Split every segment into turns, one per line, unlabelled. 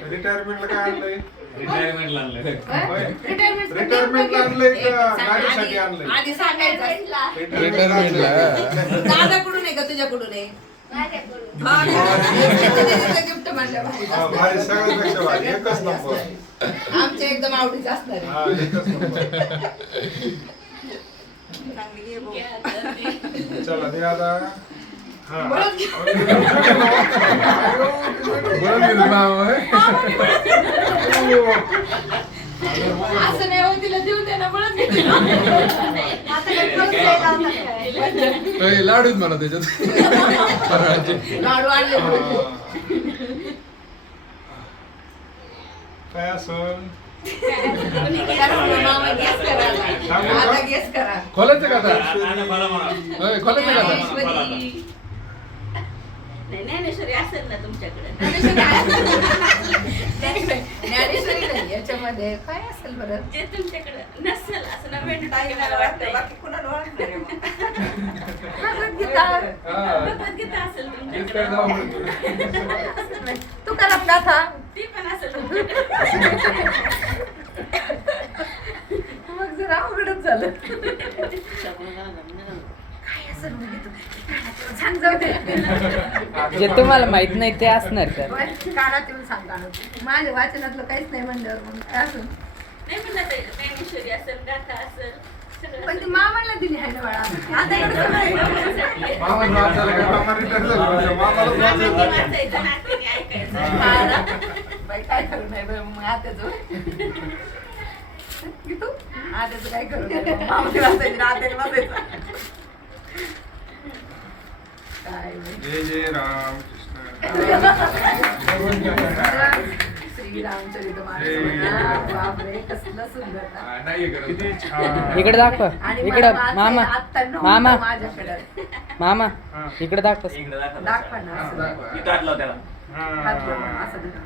रिटायरमेंटला काय आणलंय?
रिटायरमेंटला आणलंय.
रिटायरमेंटला आणलंय का गाडीसाठी आणलंय?
आधी सांगायचं.
रिटायरमेंटला
दादाकडून आहे का तुझ्याकडून आहे? गिफ्ट म्हणलं
हा, भारी सगळ्यापेक्षा भारी. एकच नंबर.
आमच्या एकदम आवडीचं असणार आहे.
हा एकच नंबर.
चांगली घे भाऊ.
चला ते आता. हा.
घे. असं नाही हो, तिला देऊ दे ना बळच घे.
लाडूच म्हणा त्याच्यात.
लाडू आणले मामा करा आता. आता करा.
खोलायचं का आता? होय, खोलायचं का आता?
ज्ञानेश्वरी.
ज्ञानेश्वरी असेल ना तुमच्याकडे.
ज्ञानेश्वरी नाही याच्यामध्ये काय असेल बरं?
जे तुमच्याकडे नसेल असं
ताईला वाटतं, बाकी कुणाला ओळखणार आहे मग? भगवद्गीता.
भगवद्गीता असेल
तेच काय
तुमच्याकडे
जाऊ म्हणतो.
तुकाराम गाथा
ती पण असेल तुमच्याकडे.
मग जरा अवघडच झालं. काय असेल म्हणजे तू? सांग जाऊ दे.
जे तुम्हाला माहीत नाही ते असणार तर
सांग माझ्या वाचनातलं काहीच नाही मग
म्हणलं तर ज्ञानेश्वरी असेल गाथा असेल सगळं
पण ती. मामाला दिली आहे ना बाळा आता एवढं.
मामा?
मामा झाले मामाला वाचायचं.
नातीने ऐकायचं?
बाई काय करू नाही बाई मग तू काय करू नाही वाचायचं आत्याने वाचायचं काय बाई.
जय जय राम. किती छान
इकडे दाखव इकडं मामा मामा
माझ्याकडे
मामा. इकडे दाखव
इकडे दाखव
दाखवा ना असं.
दाखवा.
हात धरा.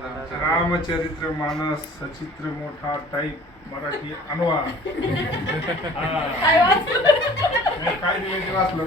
रामचरित्र मानस सचित्र मोठा टाईप मराठी अनुवाद.
काय वाचलं?